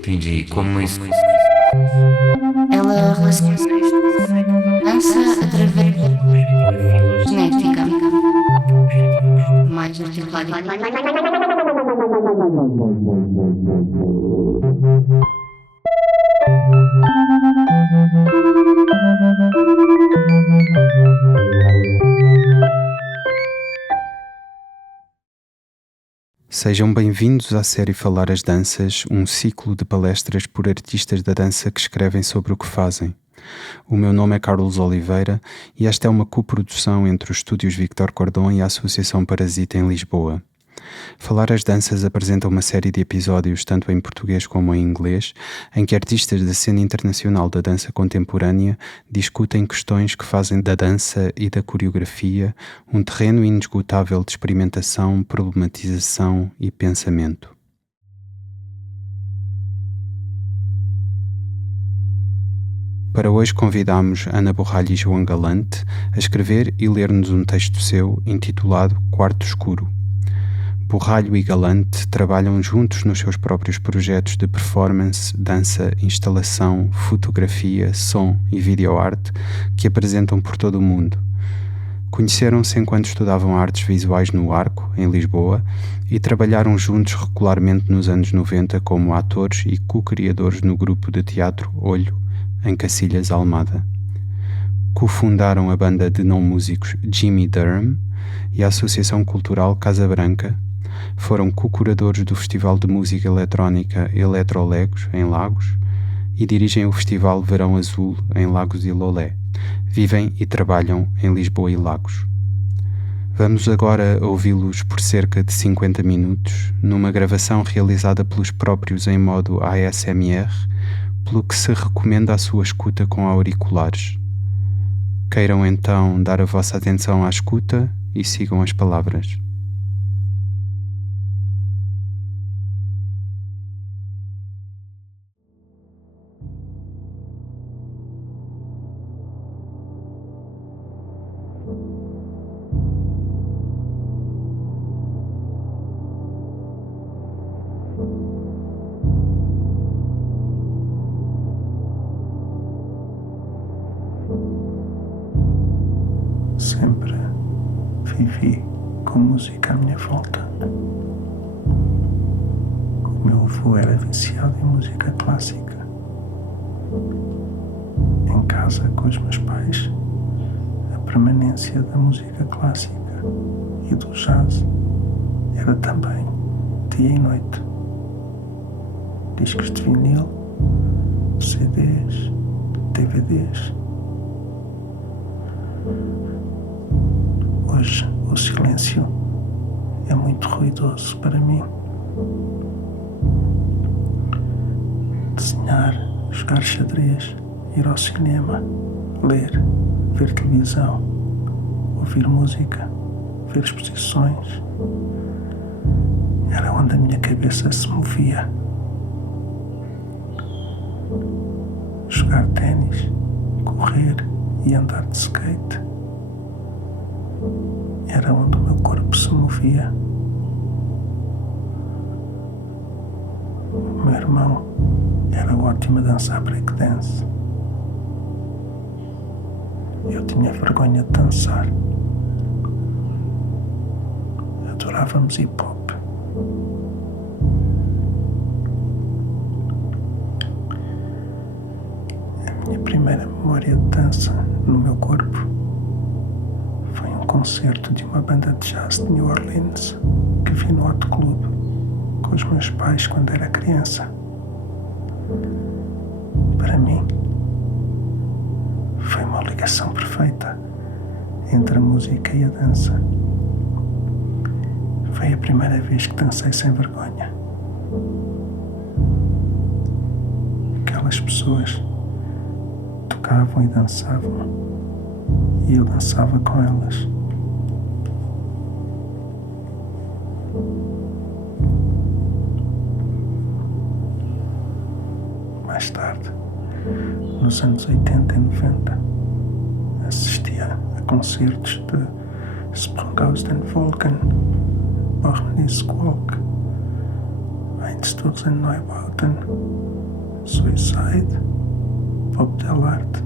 Entendi. Como isso? Ela relaciona dança através da genética mais articulada. Sejam bem-vindos à série Falar as Danças, um ciclo de palestras por artistas da dança que escrevem sobre o que fazem. O meu nome é Carlos Oliveira e esta é uma coprodução entre os Estúdios Victor Cordon e a Associação Parasita em Lisboa. Falar as Danças apresenta uma série de episódios, tanto em português como em inglês, em que artistas da cena internacional da dança contemporânea discutem questões que fazem da dança e da coreografia um terreno inesgotável de experimentação, problematização e pensamento. Para hoje convidamos Ana Borralho e João Galante a escrever e ler-nos um texto seu intitulado Quarto Escuro. Borralho e Galante trabalham juntos nos seus próprios projetos de performance, dança, instalação, fotografia, som e videoarte que apresentam por todo o mundo. Conheceram-se enquanto estudavam artes visuais no Arco, em Lisboa, e trabalharam juntos regularmente nos anos 90 como atores e co-criadores no grupo de teatro Olho, em Cacilhas, Almada. Cofundaram a banda de não-músicos Jimmy Durham e a Associação Cultural Casa Branca. Foram co-curadores do Festival de Música Eletrónica Eletrolegos, em Lagos, e dirigem o Festival Verão Azul, em Lagos e Lolé. Vivem e trabalham em Lisboa e Lagos. Vamos agora ouvi-los por cerca de 50 minutos, numa gravação realizada pelos próprios em modo ASMR, pelo que se recomenda a sua escuta com auriculares. Queiram então dar a vossa atenção à escuta e sigam as palavras. Sempre vivi com música à minha volta. O meu avô era viciado em música clássica. Em casa, com os meus pais, a permanência da música clássica e do jazz era também dia e noite. Discos de vinil, CDs, DVDs. Hoje o silêncio é muito ruidoso para mim. Desenhar, jogar xadrez, ir ao cinema, ler, ver televisão, ouvir música, ver exposições. Era onde a minha cabeça se movia. Jogar ténis, correr e andar de skate. Era onde o meu corpo se movia. O meu irmão era ótimo a dançar breakdance. Eu tinha vergonha de dançar. Adorávamos hip-hop. A minha primeira memória de dança no meu corpo foi um concerto de uma banda de jazz de New Orleans que vi no Hot Club com os meus pais quando era criança. Para mim, foi uma ligação perfeita entre a música e a dança. Foi a primeira vez que dancei sem vergonha. Aquelas pessoas tocavam e dançavam e eu dançava com elas. Mais tarde, nos anos 80 e 90, assistia a concertos de Sprunghaus den Wolken, Borgnies Walk, Meinst du den Neubauten? Suicide, Pop Del Arte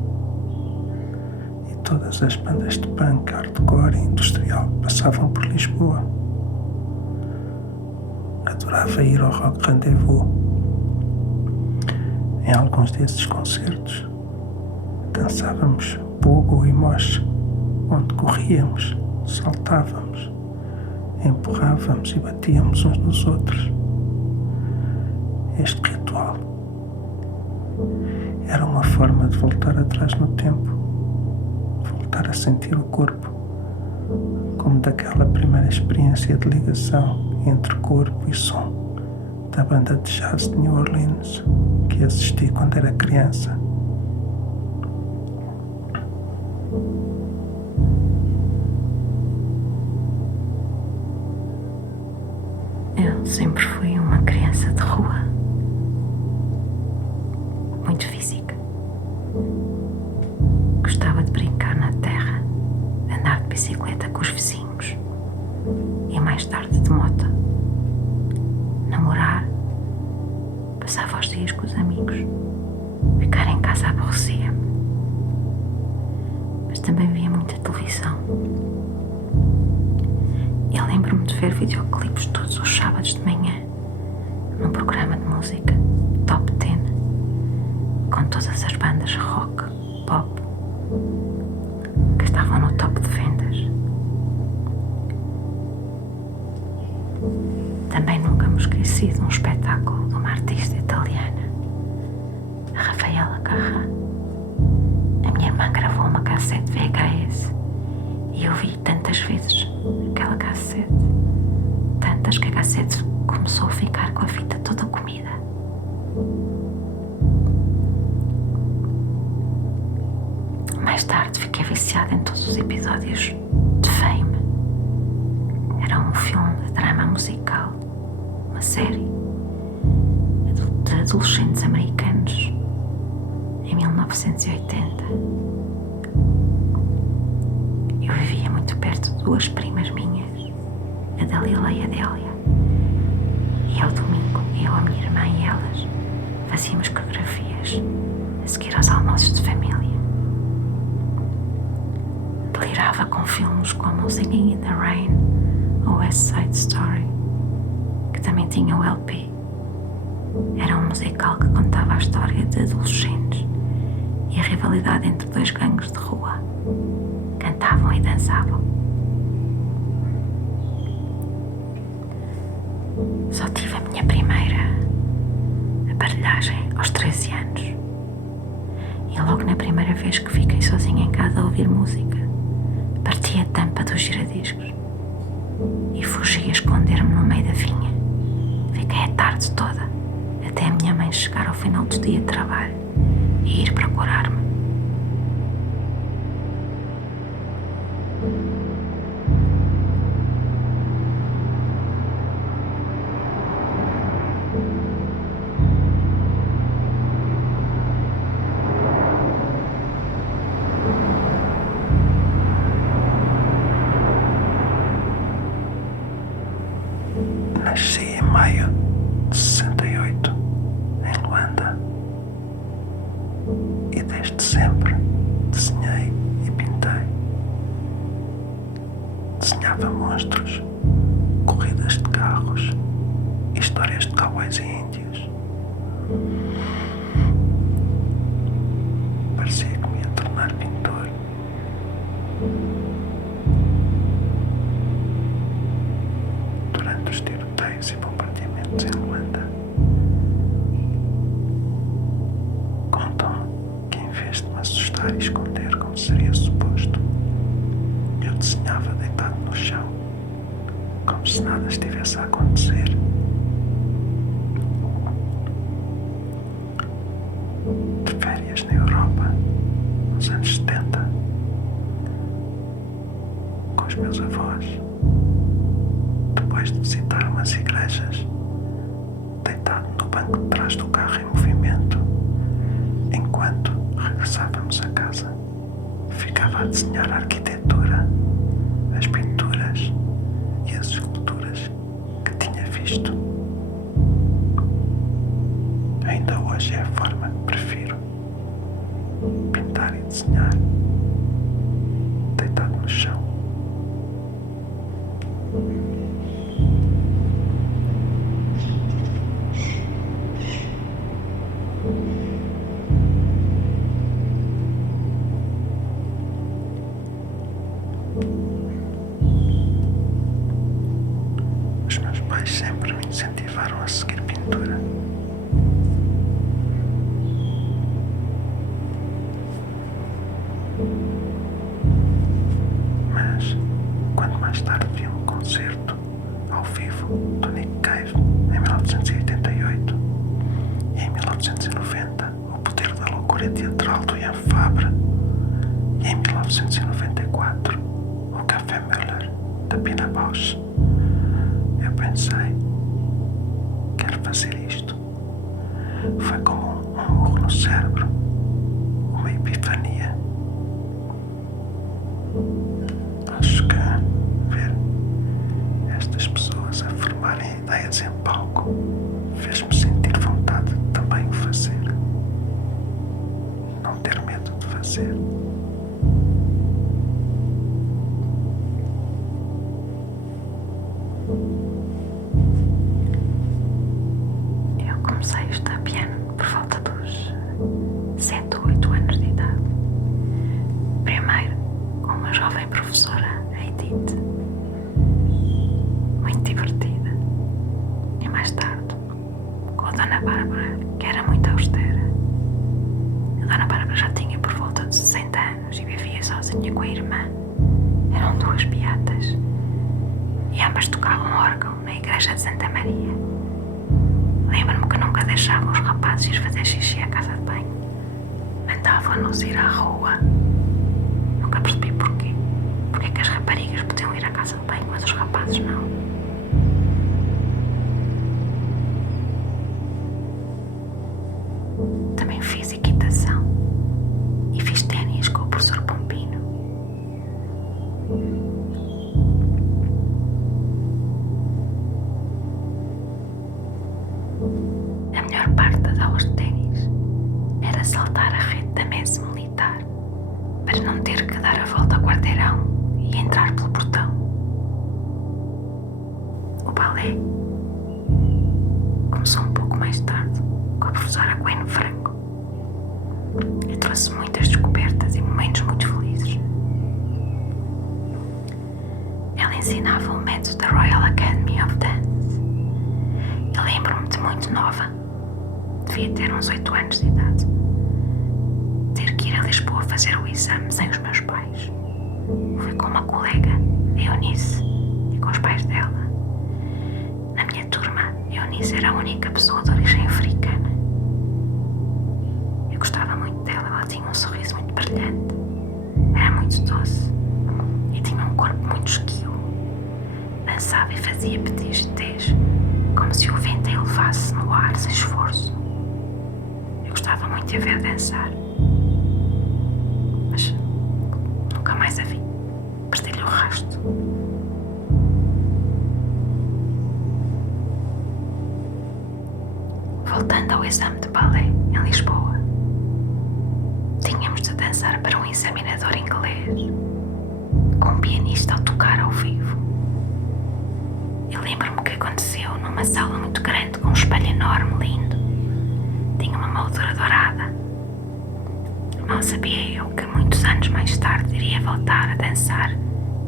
e todas as bandas de punk, hardcore e industrial que passavam por Lisboa. Adorava ir ao Rock Rendezvous. Em alguns desses concertos dançávamos pogo e moche, onde corríamos, saltávamos, empurrávamos e batíamos uns nos outros. Este ritual era uma forma de voltar atrás no tempo, voltar a sentir o corpo, como daquela primeira experiência de ligação entre corpo e som da banda de jazz de New Orleans que assisti quando era criança. Eu sempre fui uma criança de rua, muito física. Gostava de brincar na terra, de andar de bicicleta com os vizinhos e mais tarde de moto. Namorar, passava os dias com os amigos, ficar em casa aborrecia-me. Mas também via muita televisão. Eu lembro-me de ver videoclipes todos os sábados de manhã, num programa de música, Top 10, com todas as bandas rock, pop, que estavam no top de vendas. Também nunca me esqueci de um espetáculo de uma artista italiana, a Rafaela Carrà. A minha irmã gravou uma cassete VHS e eu vi tantas vezes aquela cassete, tantas que a cassete começou a ficar com a fita toda comida. Mais tarde fiquei viciada em todos os episódios de Fame. Era um filme de drama musical, uma série de adolescentes americanos em 1980. Eu vivia muito perto de duas primas minhas, a Dalila e a Délia, e ao domingo eu, a minha irmã e elas fazíamos coreografias a seguir aos almoços de família. Delirava com filmes como Singing in the Rain ou West Side Story, que também tinha o LP. Era um musical que contava a história de adolescentes e a rivalidade entre dois gangues de rua. Cantavam e dançavam. Só tive a minha primeira aparelhagem aos 13 anos. E logo na primeira vez que fiquei sozinha em casa a ouvir música, parti a tampa dos giradiscos e fugi a esconder-me no meio da vinha. Fiquei a tarde toda, até a minha mãe chegar ao final do dia de trabalho e ir procurar-me. Nasci em maio de 68, em Luanda, e desde sempre desenhei e pintei. Desenhava monstros, corridas de carros, histórias de cowboys e índios. Parecia que me ia tornar pintor. Durante os tiroteios e bombardeamentos em Luanda, contam que em vez de me assustar e esconder como seria suposto, eu desenhava deitado no chão, como se nada estivesse a acontecer. De férias na Europa, nos anos 70, com os meus avós, depois de visitar umas igrejas, deitado no banco de trás do carro em movimento, enquanto regressávamos a casa, ficava a desenhar a arquitetura, as pinturas e as esculturas que tinha visto. Os meus pais sempre me incentivaram a seguir pintura. Mas, quando mais tarde vi um concerto ao vivo do Nick Cave em 1988 e em 1990 O Poder da Loucura Teatral do Ian Fabre e em 1994 O Café Müller da Pina Bausch, eu pensei, quero fazer isto. Foi como um murro no cérebro, uma epifania. Acho que ver estas pessoas a formarem ideias em palco fez-me sentir vontade de também o fazer. Não ter medo de fazer. Eu comecei a estudar piano por volta dos 7 ou 8 anos de idade. Primeiro com uma jovem professora, a Edith, muito divertida. E mais tarde com a Dona Bárbara, que era muito austera. A Dona Bárbara já tinha por volta de 60 anos e vivia sozinha com a irmã. Eram duas beatas e ambas tocavam órgão na igreja de Santa Maria. Lembro-me que nunca deixavam os rapazes ir fazer xixi à casa de banho. Mandavam-nos ir à rua. Nunca percebi porquê. Porque é que as raparigas podiam ir à casa de banho, mas os rapazes não. Também fiz equitação e fiz ténis com o professor Pompino. A melhor parte das aulas de ténis era saltar a rede da mesa militar para não ter que dar a volta ao quarteirão e entrar pelo portão. O balé começou um pouco mais tarde com a professora Gwen Franco e trouxe muitas descobertas e momentos muito felizes. Ela ensinava o método da Royal Academy of Dance. Eu lembro-me de muito nova, devia ter uns 8 anos de idade, ter que ir a Lisboa fazer o exame sem os meus pais. Fui com uma colega, a Eunice, e com os pais dela. Na minha turma, a Eunice era a única pessoa de origem africana. Eu gostava muito dela, ela tinha um sorriso muito brilhante, era muito doce e tinha um corpo muito esguio. Dançava e fazia petits jetés, como se o vento a elevasse no ar sem esforço. Eu gostava muito de a ver dançar, mas nunca mais a vi. Perdi-lhe o rasto. Voltando ao exame de balé em Lisboa, tínhamos de dançar para um examinador inglês, com um pianista a tocar ao vivo. Eu lembro-me que aconteceu numa sala muito grande com um espelho enorme, lindo. Tinha uma moldura dourada. Mal sabia eu que muitos anos mais tarde iria voltar a dançar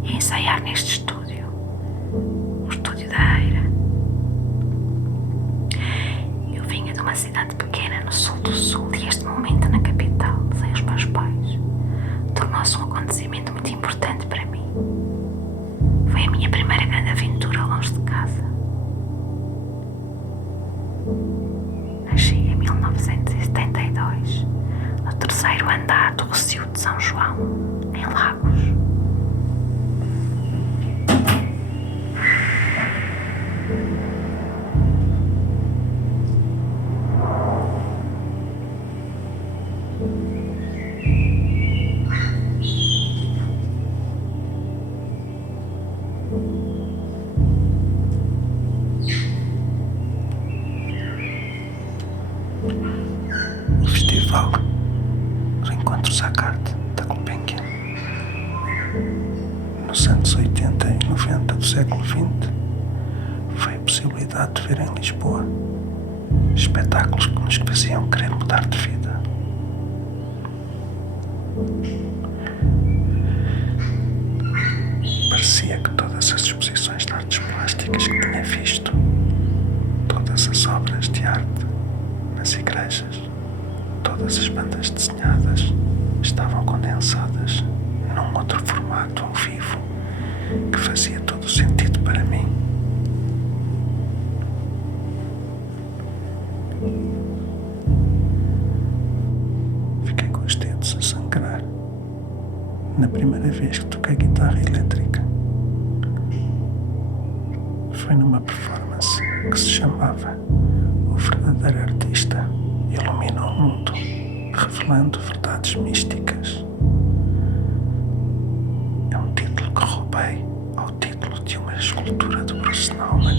e a ensaiar neste estúdio, o Estúdio da Eira. Eu vinha de uma cidade pequena no sul do sul e este momento na capital, sem os meus pais, tornou-se um acontecimento muito importante para mim. Foi a minha primeira grande aventura longe de casa. Nasci em 1972, no 3º andar do Rocio de São João, em Lagos. O Festival dos Encontros à Carte da Gulbenkian, nos anos 80 e 90 do século XX foi a possibilidade de ver em Lisboa espetáculos que nos faziam querer mudar de vida. Parecia que todas as exposições de artes plásticas que tinha visto, todas as obras de arte nas igrejas, todas as bandas desenhadas estavam condensadas num outro formato ao vivo que fazia todo o sentido para mim. Fiquei com os dedos a sangrar na primeira vez que toquei guitarra elétrica. Foi numa performance que se chamava O Verdadeiro Artista Ilumina o Mundo, revelando verdades místicas. É um título que roubei ao título de uma escultura de Bruce Nauman.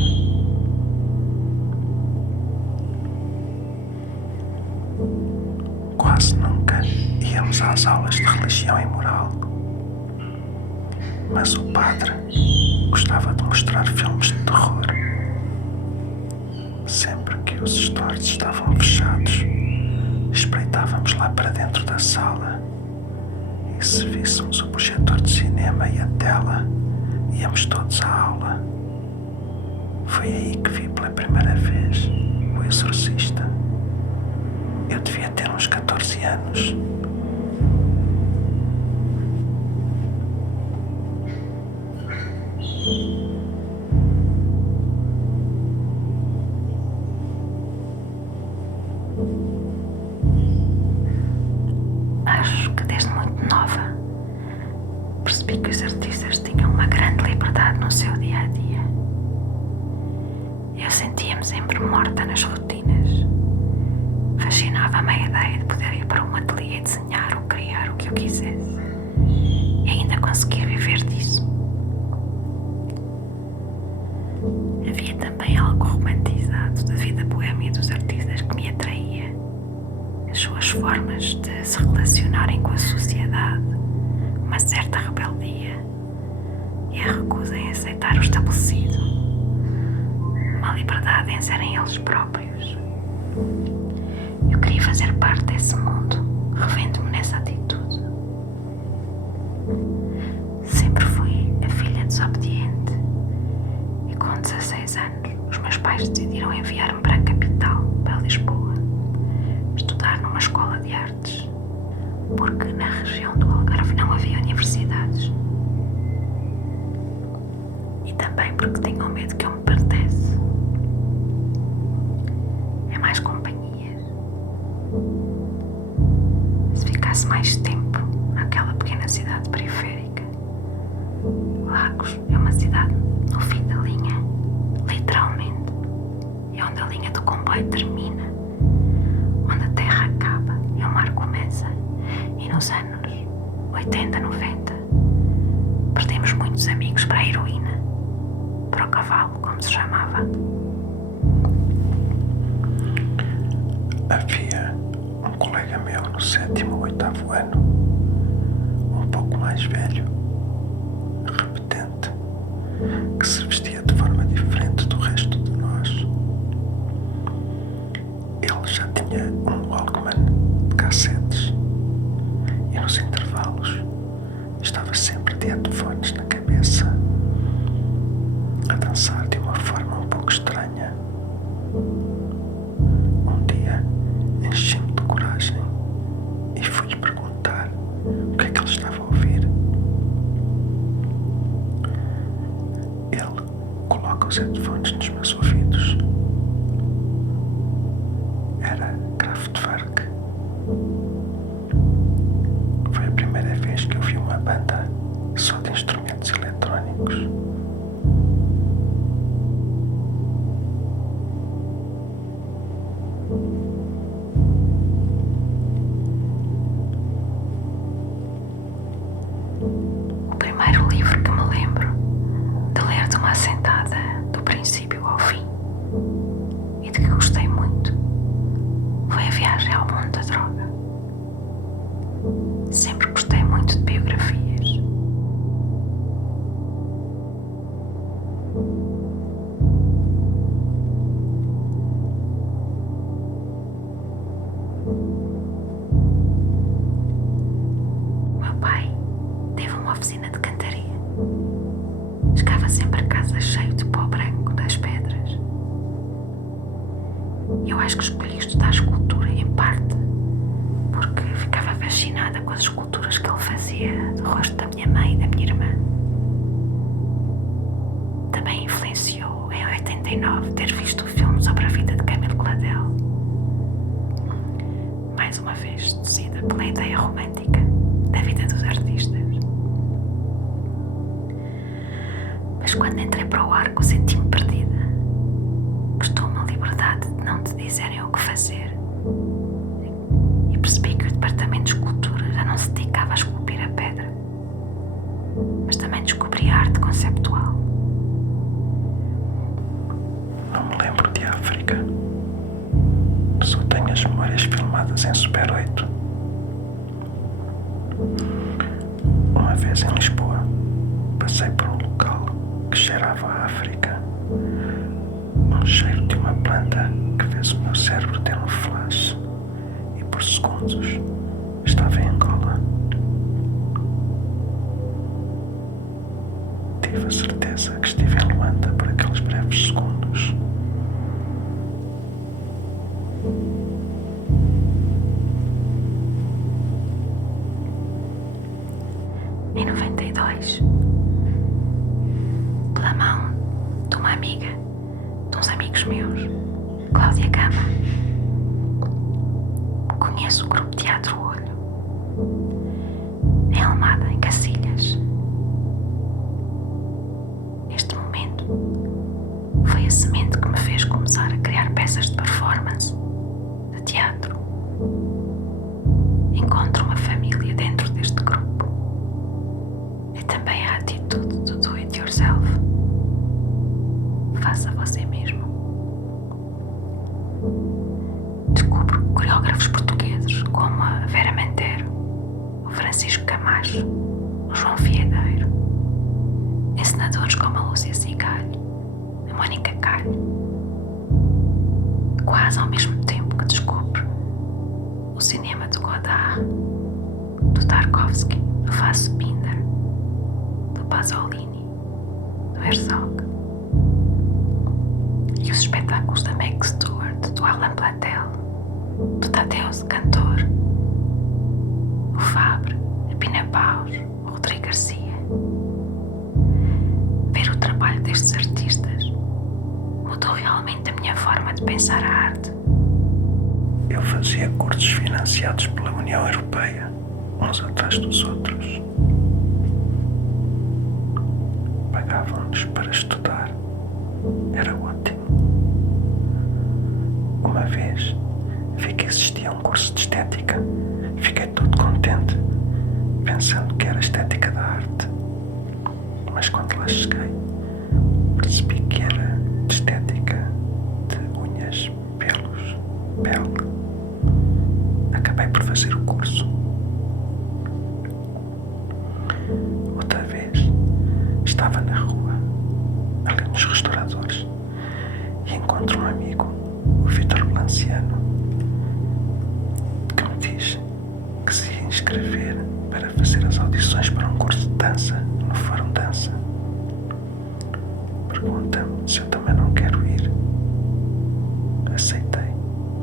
Quase nunca íamos às aulas de religião e moral, mas o padre gostava de mostrar filmes de terror. Sempre que os stores estavam fechados, espreitávamos lá para dentro da sala e, se víssemos o projetor de cinema e a tela, íamos todos à aula. Foi aí que vi pela primeira vez O Exorcista. Eu devia ter uns 14 anos. Acho que desde muito nova percebi que os artistas tinham uma grande liberdade no seu dia a dia. Eu sentia-me sempre morta nas rotinas. Fascinava-me a ideia de poder ir para um ateliê e desenhar ou criar o que eu quisesse e ainda conseguir viver disso. Havia também algo romantizado da vida boêmia dos artistas que me atraía. As suas formas de se relacionarem com a sociedade, uma certa rebeldia e a recusa em aceitar o estabelecido, uma liberdade em serem eles próprios. Eu queria fazer parte desse mundo, revendo-me nessa atitude. Sempre fui a filha desobediente e com 16 anos os meus pais decidiram enviar-me para a capital, para Lisboa, estudar numa escola de artes, porque na região do Algarve não havia universidades. E também porque tinham medo que eu me perdesse. É mais companhias. Se ficasse mais tempo naquela pequena cidade periférica. Lagos é uma cidade no fim da linha, literalmente. É onde a linha do comboio termina, onde a terra acaba e o mar começa. E nos anos 80, 90, perdemos muitos amigos para a heroína, para o cavalo, como se chamava. Havia um colega meu no 7º ou 8º ano, um pouco mais velho, repetente, que se vestia de forma diferente do resto de nós. Ele já tinha um Walkman de cassetes e nos intervalos estava sempre de headphones na cabeça, a dançar de uma forma um pouco estranha. Um dia enchi-me de coragem e fui-lhe perguntar o que é que ele estava a ouvir. Ele coloca os headphones nos meus ouvidos. Era Kraftwerk. Foi a primeira vez que eu vi uma banda só de instrumentos eletrónicos. O primeiro livro que me lembro de ler de uma assentada, do princípio ao fim, O meu pai teve uma oficina de cantaria. Chegava sempre a casa cheio de pó branco das pedras. Eu acho que escolhi estudar escultura em parte porque ficava fascinada com as esculturas que ele fazia do rosto da minha mãe e da minha irmã. Também influenciou em 89 ter visto o filme sobre a vida de Camilo Claudel. Mais uma vez seduzida pela ideia romântica da vida dos artistas. Mas quando entrei para o arco senti-me perdida. Gostou-me a liberdade de não te dizerem o que fazer. E percebi que o departamento de escultura já não se dedicava a esculpir a pedra, mas também descobri a arte conceptual. Não me lembro de África. Só tenho as memórias filmadas em Super 8. Uma vez em Lisboa, passei por um local que cheirava a África. Um cheiro de uma planta que fez o meu cérebro ter um flash. E por segundos estava em Angola. Tive a certeza que estive em Luanda por aqueles breves segundos. Em 92, pela mão de uma amiga, de uns amigos meus, Cláudia Gama, conheço o grupo Teatro Olho, em Almada, em Cacilhas. Este momento foi a semente que me fez começar a criar peças de performance, de teatro. Encontro uma família dentro deste grupo. E também a atitude do do it yourself. Faça você mesmo. Descubro coreógrafos portugueses como a Vera Mantero, o Francisco Camacho, o João Fiedeiro, encenadores como a Lúcia Cigalho, a Mónica Calho. Quase ao mesmo tempo que descubro o cinema do Godard, do Tarkovsky, do Fassbinder, do Pasolini, do Herzog, e os espetáculos da Meg Stewart, do Alan Platel, do Tadeusz Cantor, o Fabre, a Pina Bausch, o Rodrigo Garcia. Ver o trabalho destes artistas mudou realmente a minha forma de pensar a arte. Eu fazia cursos financiados pela União Europeia, uns atrás dos outros. Pagavam-nos para estudar. Era ótimo. Uma vez vi que existia um curso de estética. Fiquei todo contente, pensando que era estética da arte. Mas quando lá cheguei, percebi que era de estética de unhas, pelos, pele. Acabei por fazer o curso. Outra vez, estava na rua, ali nos restauradores, e encontro um amigo, o Vítor Blanciano, que me diz que se ia inscrever para fazer as audições para um curso de dança no Fórum Dança. Pergunta-me se eu também não quero ir. Aceitei,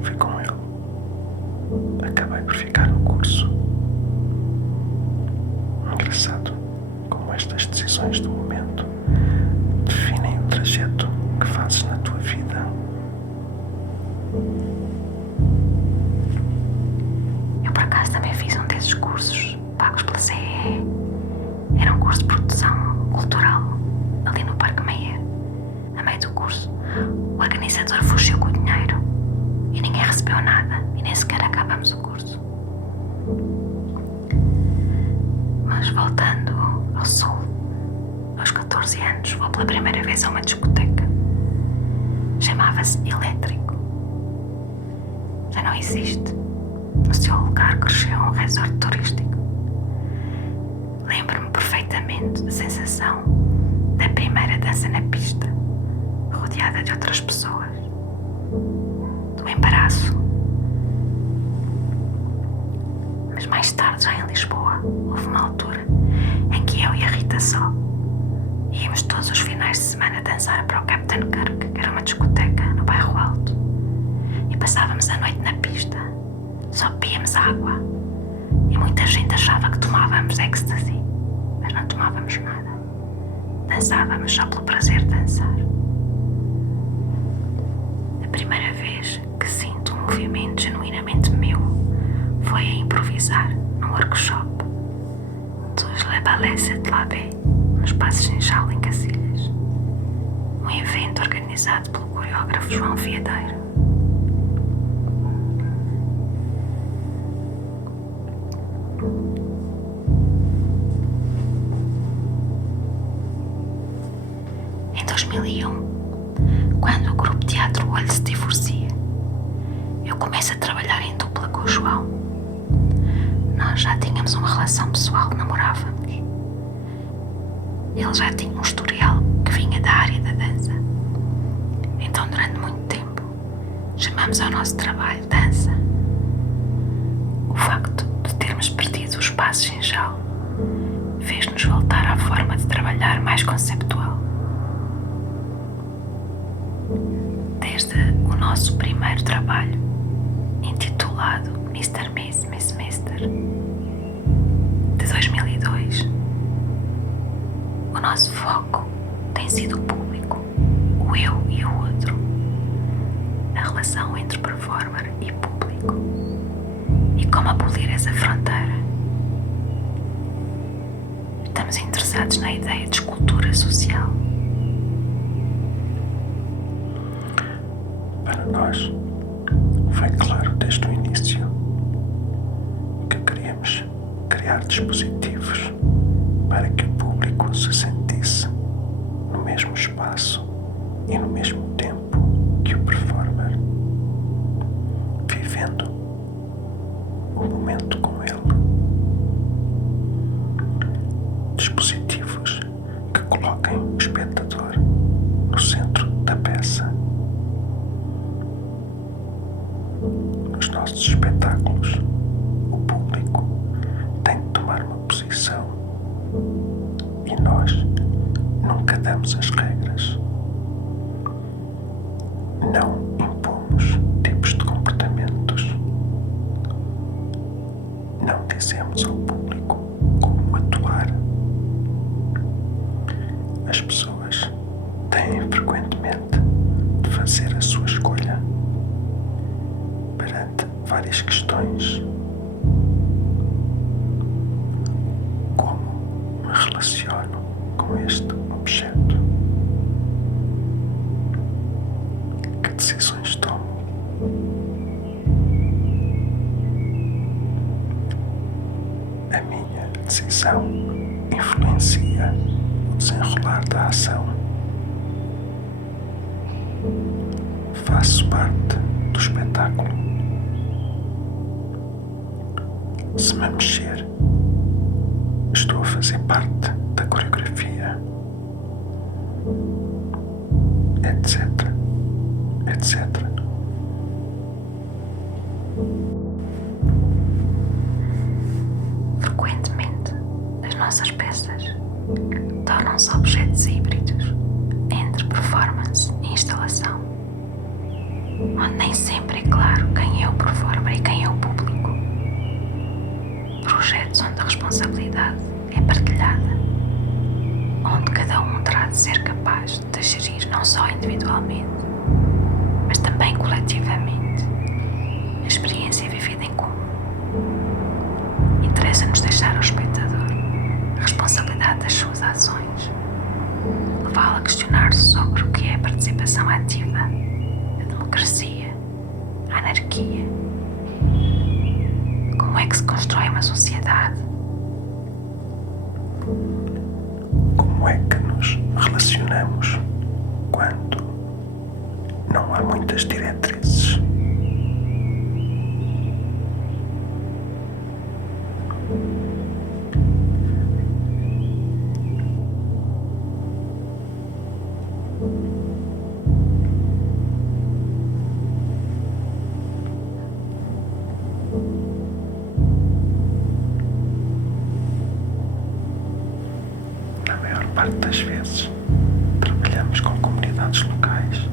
fui com ele. Acabei por ficar no curso. Engraçado como estas decisões do momento definem o trajeto que fazes na tua vida. Eu por acaso também fiz um desses cursos pagos pela CEE. Era um curso de produção cultural ali no Parque Mayer. A meio do curso, o organizador fugiu com o dinheiro e ninguém recebeu nada e nem sequer acabamos o curso. Mas voltando ao sul, aos 14 anos vou pela primeira vez a uma discoteca. Chamava-se Elétrico. Já não existe. No seu lugar cresceu um resort turístico. Lembro-me perfeitamente da sensação da primeira dança na pista. de outras pessoas, do embaraço. Mas mais tarde, já em Lisboa, houve uma altura em que eu e a Rita só íamos todos os finais de semana dançar para o Captain Kirk, que era uma discoteca no bairro Alto, e passávamos a noite na pista. Só bebíamos água e muita gente achava que tomávamos ecstasy, mas não tomávamos nada. Dançávamos só pelo prazer de dançar. A primeira vez que sinto um movimento genuinamente meu foi a improvisar num workshop dos Le Ballet Set Labé, nos Passos Seixal, em Cacilhas. Um evento organizado pelo coreógrafo João Viedeiro. Em 2001, quando o grupo Teatro Olho se divorcia, eu começo a trabalhar em dupla com o João. Nós já tínhamos uma relação pessoal, namorávamos. Ele já tinha um historial que vinha da área da dança. Então, durante muito tempo, chamamos ao nosso trabalho dança. O facto de termos perdido os passos em Seixal fez-nos voltar à forma de trabalhar mais conceptual. Desde o nosso primeiro trabalho, intitulado Mr. Miss, Miss Mister, de 2002, o nosso foco tem sido o público, o eu e o outro, a relação entre performer e público, e como abolir essa fronteira. Estamos interessados na ideia de escultura social. Para nós, foi claro desde o início que queríamos criar dispositivos para que o público se sentisse no mesmo espaço e no mesmo tempo que o performer, vivendo o momento com ele. Dispositivos que coloquem o espectador no centro da peça. Nos nossos espetáculos, o público tem de tomar uma posição e nós nunca damos as regras. Não impomos tipos de comportamentos. Não dizemos ao público como atuar. As pessoas têm frequentemente de fazer a sua escolha perante várias questões, como me relaciono com este objeto, que decisões tomo, a minha decisão influencia o desenrolar da ação. Faço parte do espetáculo. Se me mexer, estou a fazer parte da coreografia, etc, etc. Frequentemente, as nossas peças tornam-se objetos híbridos entre performance e instalação, onde nem sempre é claro quem é o performer e quem é o público. Projetos onde a responsabilidade é partilhada, onde cada um terá de ser capaz de gerir não só individualmente, mas também coletivamente a experiência vivida em comum. Interessa-nos deixar ao espectador a responsabilidade das suas ações, levá-lo a questionar-se sobre o que é a participação ativa, a democracia, a anarquia. Como é que se constrói uma sociedade? Como é que nos relacionamos quando não há muitas diretrizes? autoridades locais,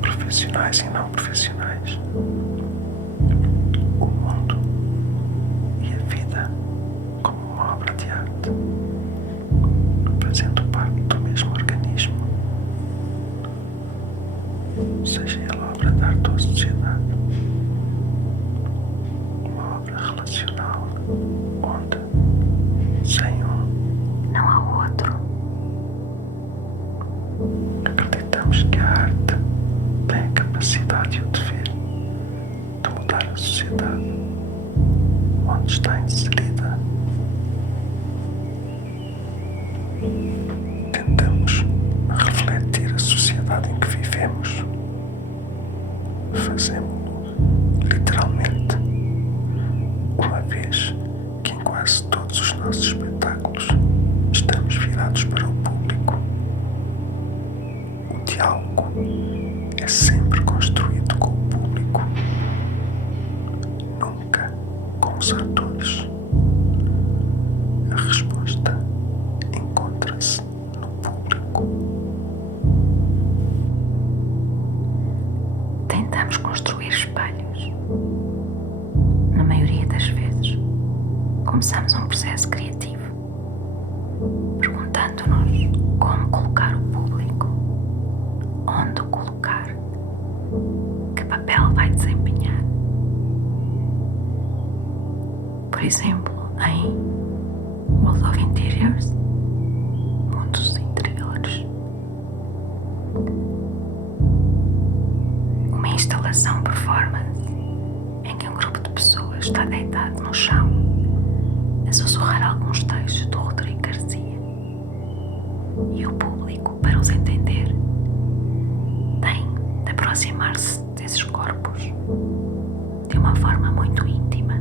profissionais e não profissionais, o mundo e a vida como uma obra de arte, fazendo parte do mesmo organismo, seja ela obra de arte ou sociedade, uma obra relacional onde, sem um, não há outro. acreditamos que a arte tem a capacidade e o dever de mudar a sociedade onde está inserida. Tentamos refletir a sociedade em que vivemos. Fazemos-lo literalmente, uma vez que em quase todos os nossos espetáculos estamos virados para o público. O diálogo é sempre construído com o público, nunca com os atores. A resposta encontra-se no público. Tentamos construir espelhos. Na maioria das vezes, começamos um processo criativo, perguntando-nos como colocar o público, onde o colocar, que papel vai desempenhar. Por exemplo, em World of Interiors, Mundos Interiores, uma instalação performance em que um grupo de pessoas está deitado no chão a sussurrar alguns textos do Rodrigo Garcia, e o público, para os entender, tem de aproximar-se desses corpos de uma forma muito íntima.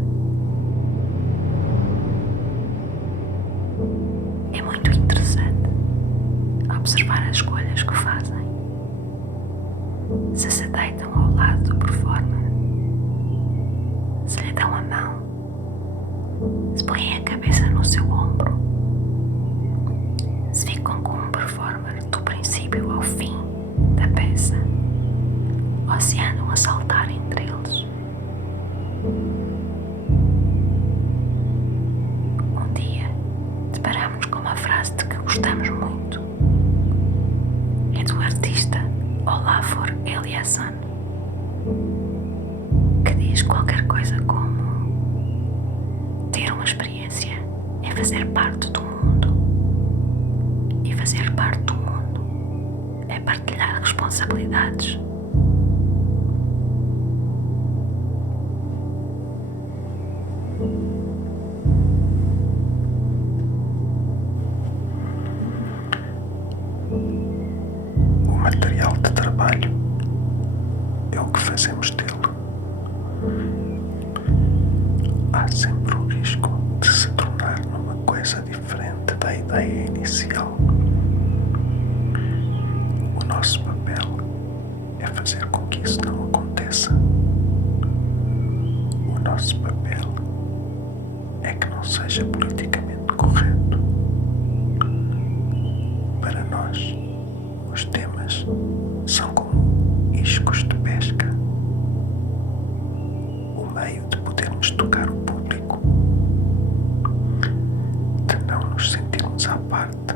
É muito interessante observar as escolhas que fazem. Se deitam ao lado do performer, se lhe dão a mão, se põem a cabeça no seu ombro, se ficam com um performer do princípio ao fim da peça, ou se andam a saltar entre eles. Um dia deparamos com uma frase de que gostamos muito. É do artista Olafur Eliasson, que diz qualquer coisa como: ter uma experiência é fazer parte do mundo, e fazer parte do mundo é partilhar responsabilidades. O material de trabalho é o que fazemos dele. Há sempre o risco de se tornar numa coisa diferente da ideia inicial. O nosso papel é fazer com que isso não aconteça. O nosso papel é que não seja politicamente correto. Para nós, os temas são como iscos de pesca, o meio de podermos tocar o público, de não nos sentirmos à parte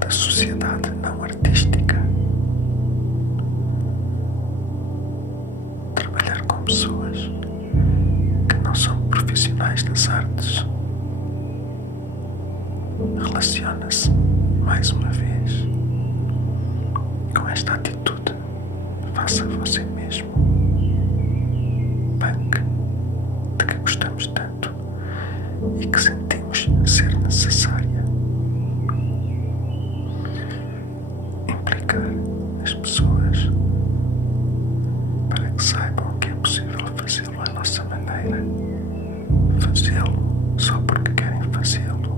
da sociedade não artística. Trabalhar com pessoas que não são profissionais das artes relaciona-se, mais uma vez, com esta atitude: faça você mesmo, punk, de que gostamos tanto e que sentimos ser necessária. Implicar as pessoas para que saibam que é possível fazê-lo à nossa maneira, fazê-lo só porque querem fazê-lo,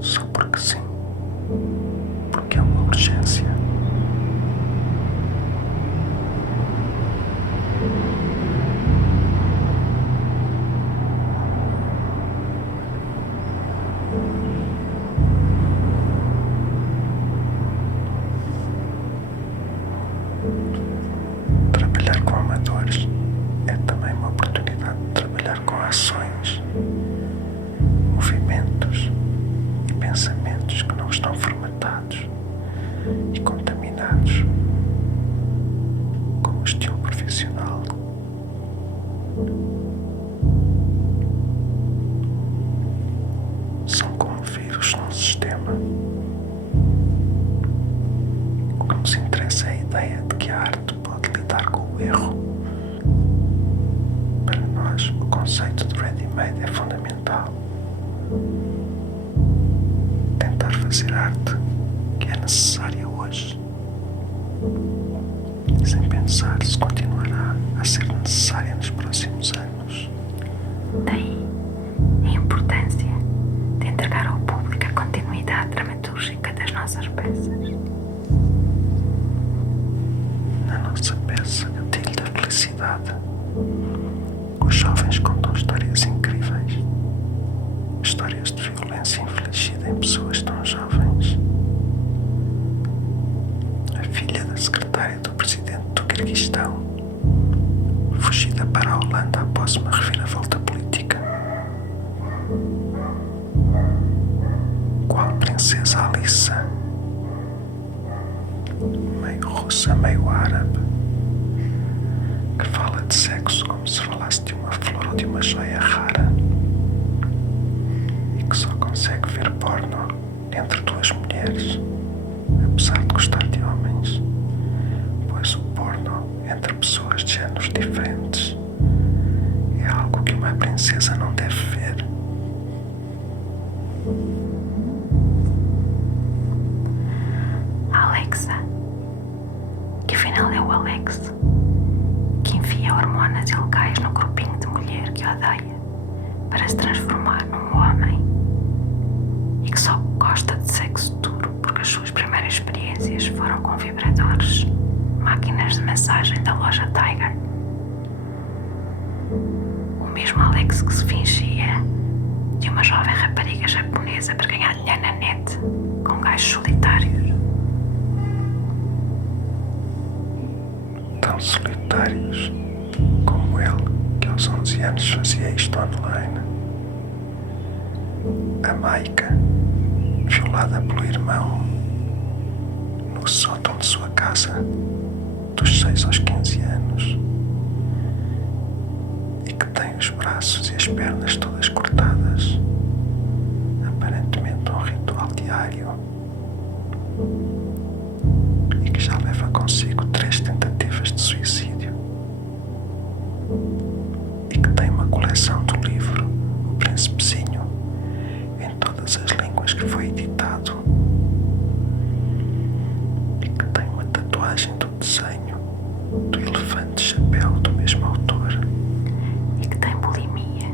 só porque sim, porque é uma urgência. Trabalhar com amadores é também uma oportunidade de trabalhar com ações, movimentos e pensamentos que não estão formatados e contaminados como o estilo profissional. São como vírus num sistema. O que nos interessa é a ideia de que a arte pode lidar com o erro. Para nós, o conceito de ready-made é fundamental. Tentar fazer arte que é necessária hoje, sem pensar se continuará a ser necessária nos próximos anos. Daí a importância de entregar ao público a continuidade dramatúrgica das nossas peças. Na nossa peça Gatilho da Felicidade, os jovens contam histórias incríveis. Histórias de violência infligida em pessoas tão jovens. A filha da secretária do presidente do Quirguistão, fugida para a Holanda após uma reviravolta política. Qual princesa Alissa, meio russa, meio árabe, que fala de sexo como se falasse de uma flor ou de uma joia rara e que só consegue ver porno entre duas mulheres, apesar de gostar de homens, pois o porno entre pessoas de géneros diferentes é algo que uma princesa não deve ver. A Alexa, que afinal é o Alex, que enfia hormonas ilegais no corpinho de mulher que odeia para se transformar num homem e que só gosta de sexo duro porque as suas primeiras experiências foram com vibradores, máquinas de massagem da loja Tiger. O mesmo Alex que se fingia de uma jovem rapariga japonesa para ganhar dinheiro na net com gajos solitários. Tão solitários como ele, que aos 11 anos fazia isto online. A Maika, violada pelo irmão no sótão de sua casa, dos 6 aos 15 anos, e que tem os braços e as pernas todas cortadas, aparentemente um ritual diário, e que já leva consigo 3 tentativas de suicídio, e que tem uma coleção do livro O Príncipezinho em todas as línguas que foi editado, e que tem uma tatuagem do desenho do elefante chapéu do mesmo autor, E que tem bulimia,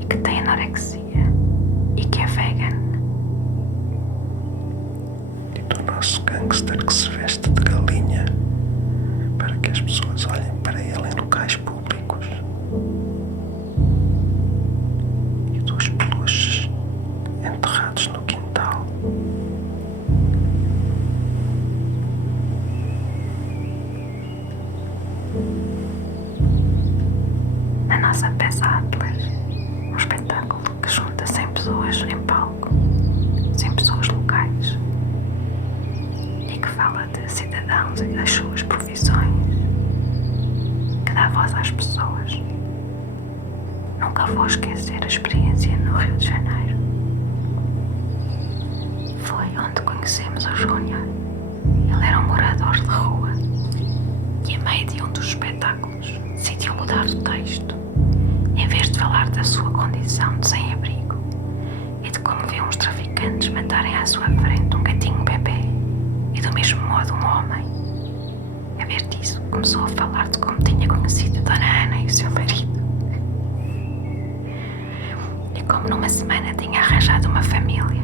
e que tem anorexia, e que é vegan. e do nosso gangster que se veste de galinha para que as pessoas olhem para ele em locais públicos, e dos peluches enterrados no quintal. Na nossa peça Atlas, um espetáculo que junta 100 pessoas em palco, 100 pessoas locais, e que fala de cidadãos e das suas profissões, que dá voz às pessoas. Nunca vou esquecer a experiência no Rio de Janeiro. Foi onde conhecemos o Júnior. Ele era um morador de rua e, a meio de um dos espetáculos, decidiu mudar o texto. Em vez de falar da sua condição de sem-abrigo e de como viu uns traficantes matarem à sua frente um gatinho bebê e do mesmo modo um homem, a ver disso começou a falar de como tinha conhecido Dona Ana e o seu marido e como numa semana tinha arranjado uma família.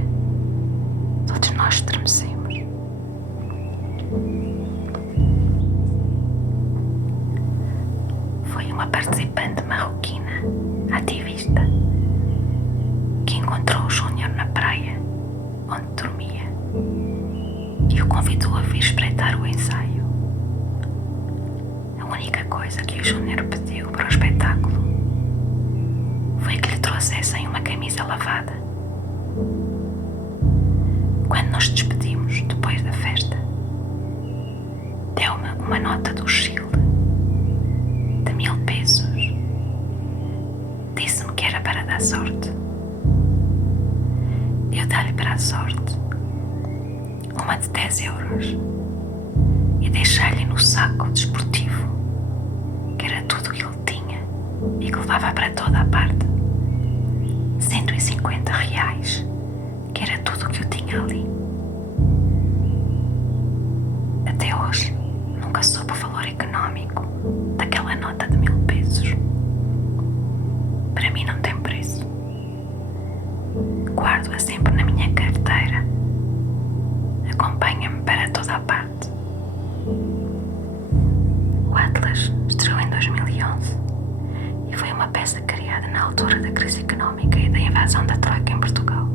Todos nós estremecemos. Foi uma participante marroquina, ativista, que encontrou o Júnior na praia, onde dormia, e o convidou a vir espreitar o ensaio. coisa que o Júnior pediu para o espetáculo foi que lhe trouxessem uma camisa lavada. Quando nos despedimos depois da festa, deu-me uma nota do Chile de 1000 pesos. Disse-me que era para dar sorte. Eu dei-lhe para a sorte uma de 10 euros e deixei-lhe no saco desportivo, que era tudo o que ele tinha e que levava para toda a parte, 150 reais, que era tudo o que eu tinha ali. Até hoje nunca soube o valor económico daquela nota de 1000 pesos. Para mim não tem preço. Guardo-a sempre na minha carteira. Acompanha-me para toda a parte. O Atlas estreou em 2011 e foi uma peça criada na altura da crise económica e da invasão da Troika em Portugal.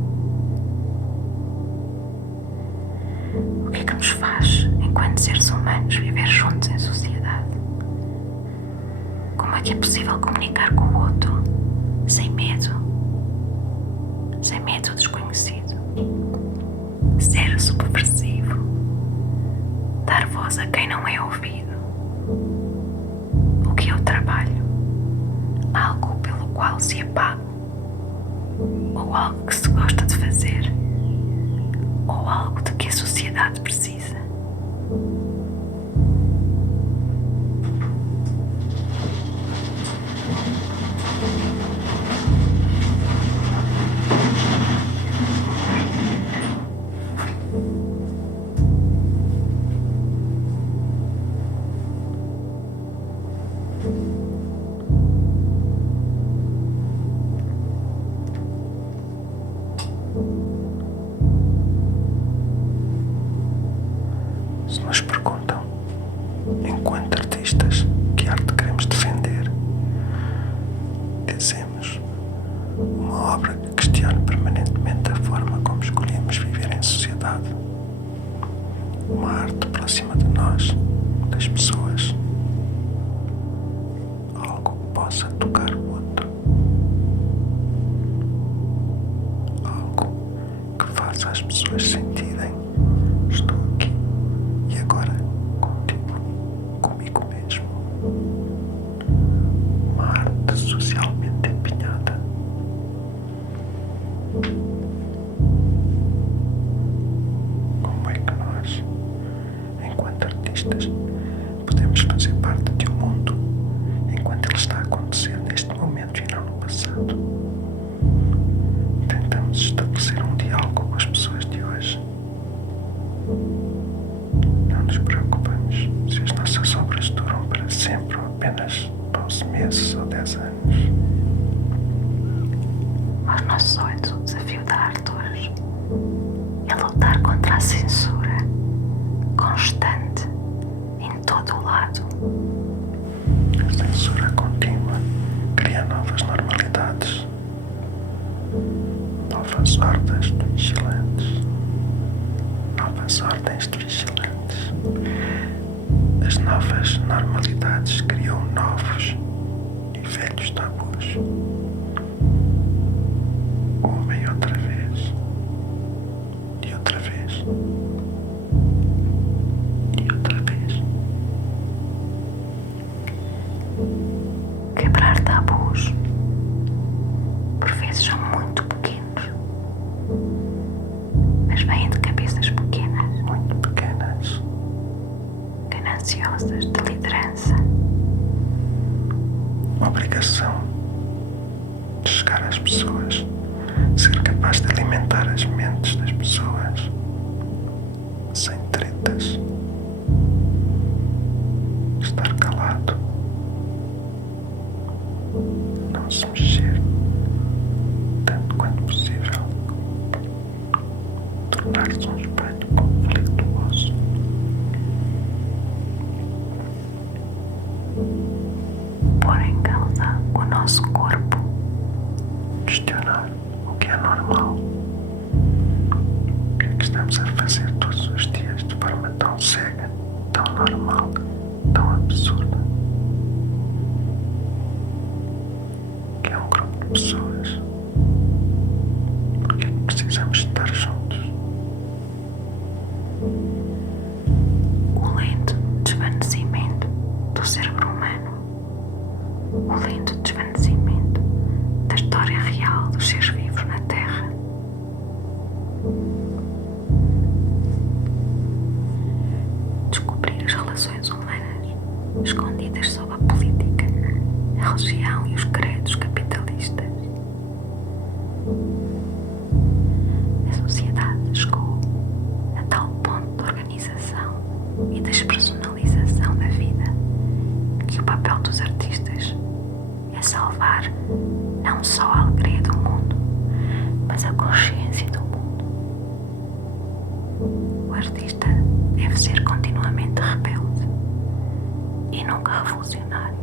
O que é que nos faz, enquanto seres humanos, viver juntos em sociedade? Como é que é possível comunicar com o outro sem medo do desconhecido? Ser subversivo, dar voz a quem não é ouvido. O que é o trabalho? Algo pelo qual se é pago? Ou algo que se gosta de fazer? Ou algo de que a sociedade precisa? Se nos perguntam, enquanto artistas, que arte queremos defender, dizemos uma obra que questione permanentemente a forma como escolhemos viver em sociedade. Uma arte próxima de nós, das pessoas. Algo que possa tocar o outro. Algo que faça as pessoas sentirem: estou aqui e agora contigo, comigo mesmo. Uma arte socialmente empenhada. Como é que nós, enquanto artistas, podemos fazer parte de um mundo enquanto ele está a acontecer neste momento e não no passado? Tentamos estabelecer um diálogo com as pessoas de hoje. Não nos preocupamos se as nossas obras duram para sempre ou apenas 12 meses ou 10 anos. Aos nossos olhos, o desafio da arte hoje é lutar contra a censura constante em todo o lado. A censura contínua cria novas normalidades, novas ordens de vigilantes, novas ordens de vigilantes. As novas normalidades criam novos e velhos tabus. Uma e outra vez, e outra vez, e outra vez. Quebrar tabus, por vezes são muito pequenos, mas vêm de cabeças pequenas, Muito pequenas. gananciosas de liderança. Uma obrigação de chegar às pessoas, ser capaz de alimentar as mentes das pessoas, sem tretas, estar calado, não se mexer, tanto quanto possível, tornar-se um espelho conflituoso. Pôr em causa o nosso corpo, Questionar o que é normal. O que é que estamos a fazer todos os dias de forma tão cega, tão normal, tão absurda? pessoas. Porque precisamos estar juntos. O lento desvanecimento do cérebro humano. O lento desvanecimento da história real dos seres vivos na Terra. Descobrir as relações humanas escondidas sob a política, a religião e os credos capitalistas. A sociedade chegou a tal ponto de organização e despersonalização da vida que o papel dos artistas é salvar não só a alegria do mundo, mas a consciência do mundo. O artista deve ser continuamente rebelde e nunca revolucionário.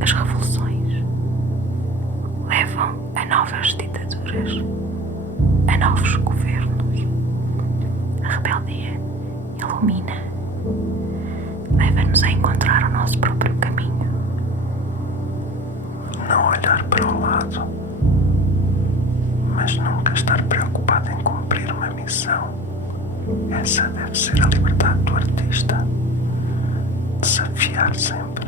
As revoluções levam a novas ditaduras, a novos governos. A rebeldia ilumina, leva-nos a encontrar o nosso próprio caminho. Não olhar para o lado, mas nunca estar preocupado em cumprir uma missão. Essa deve ser a liberdade do artista. Desafiar sempre.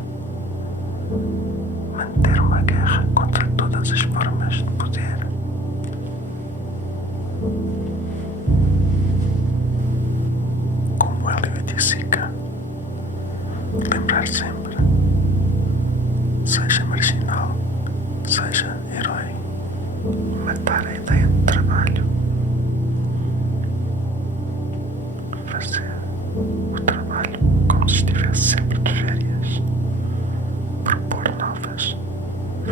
Manter uma guerra contra todas as formas de poder. Como Hélio e Tizica. Lembrar sempre. Seja marginal, seja herói. Matar a ideia de trabalho. Fazer o trabalho como se estivesse sempre de férias. Propor novas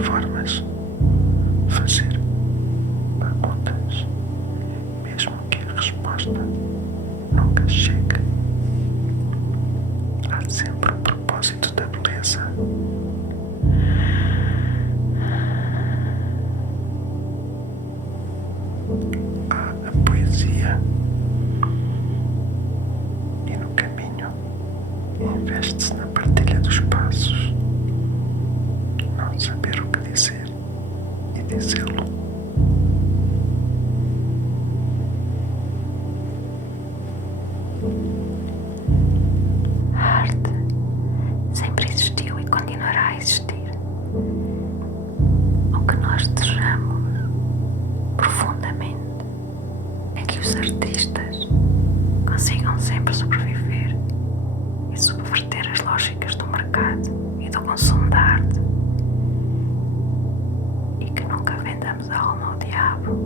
formas. Fazer perguntas, mesmo que a resposta nunca chegue. Há sempre o propósito da beleza. Há a poesia. E no caminho investe-se na partilha dos passos. Não saber o que dizer e dizê-lo. A arte sempre existiu e continuará a existir. O que nós desejamos profundamente é que os artistas consigam sempre sobreviver e subverter as lógicas do mercado e do consumo da arte, e que nunca vendamos a alma ao diabo,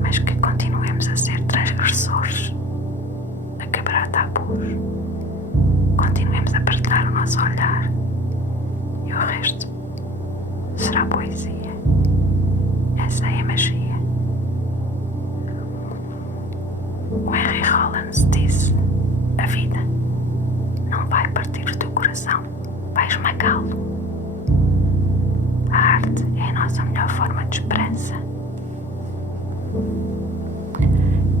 mas que continuemos a ser transgressores, a quebrar tabus, continuemos a partilhar o nosso olhar, e o resto será poesia. Essa é a magia. O Henry Rollins disse: a vida não vai partir o teu coração, vai esmagá-lo. A arte é a nossa melhor forma de esperança.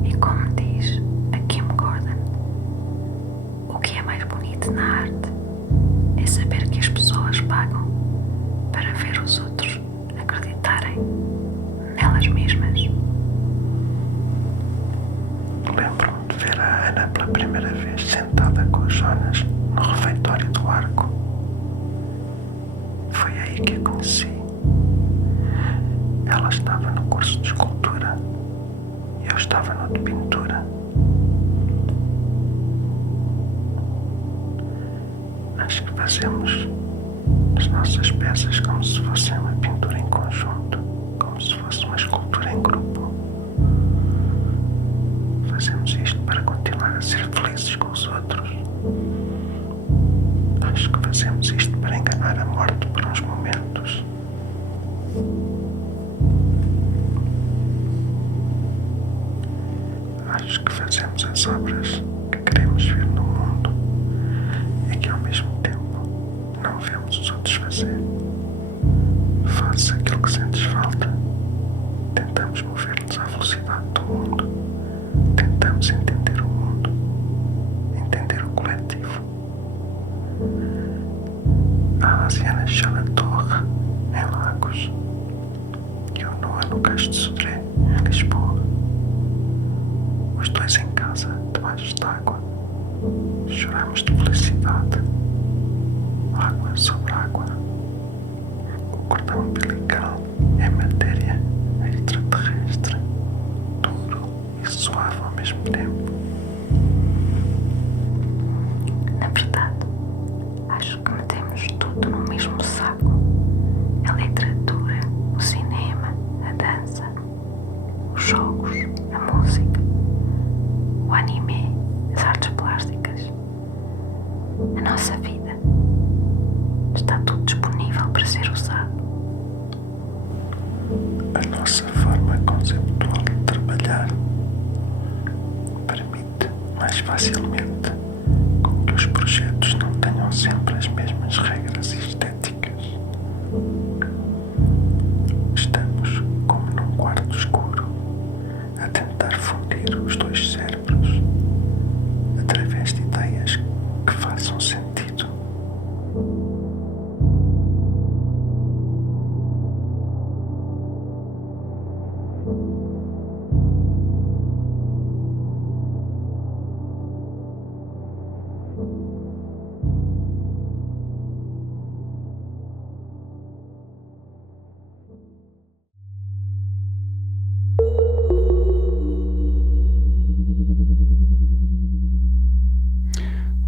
E como diz a Kim Gordon, o que é mais bonito na arte é saber que as pessoas pagam para ver os outros acreditarem nelas mesmas. Lembro-me de ver a Ana pela primeira vez sentada com o Jonas no refeitório do Arco. Foi aí que a conheci. Ela estava no curso de escultura e eu estava no de pintura. Acho que fazemos as nossas peças como se fosse uma pintura em conjunto, como se fosse uma escultura em grupo. Fazemos isto para continuar a ser felizes com os outros. Acho que fazemos isto para enganar a morte por uns momentos. Acho que fazemos as obras que queremos ver no mundo e que ao mesmo tempo não vemos os outros fazer. Faça aquilo que sentes já na Torre, em Lagos, e o Noah no Cais de Sodré, em Lisboa. Os dois em casa, debaixo d'água, choramos de felicidade. Água sobre água. O cordão umbilical é matéria extraterrestre, duro e suave ao mesmo tempo. Na verdade, acho que metemos tudo no mesmo saco. A literatura, o cinema, a dança, os jogos, a música, o anime, as artes plásticas. A nossa vida. Está tudo disponível para ser usado. A nossa forma conceptual de trabalhar permite mais facilmente com que os projetos não tenham sempre as mesmas regras estéticas. Estamos como num quarto escuro a tentar fundir os dois cérebros através de ideias que façam sentido.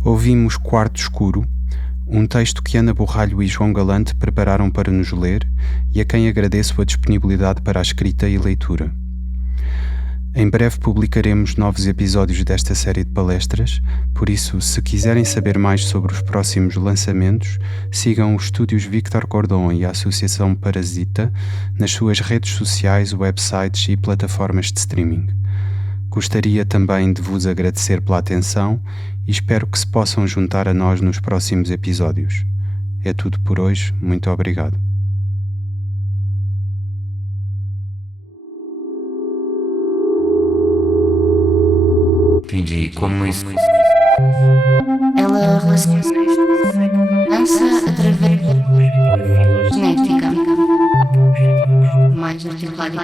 Ouvimos Quarto Escuro, um texto que Ana Borralho e João Galante prepararam para nos ler e a quem agradeço a disponibilidade para a escrita e leitura. Em breve publicaremos novos episódios desta série de palestras, por isso, se quiserem saber mais sobre os próximos lançamentos, sigam os Estúdios Victor Cordon e a Associação Parasita nas suas redes sociais, websites e plataformas de streaming. Gostaria também de vos agradecer pela atenção e espero que se possam juntar a nós nos próximos episódios. É tudo por hoje, muito obrigado. Entendi como isso. Ela relaciona dança através da genética. Mais articulada.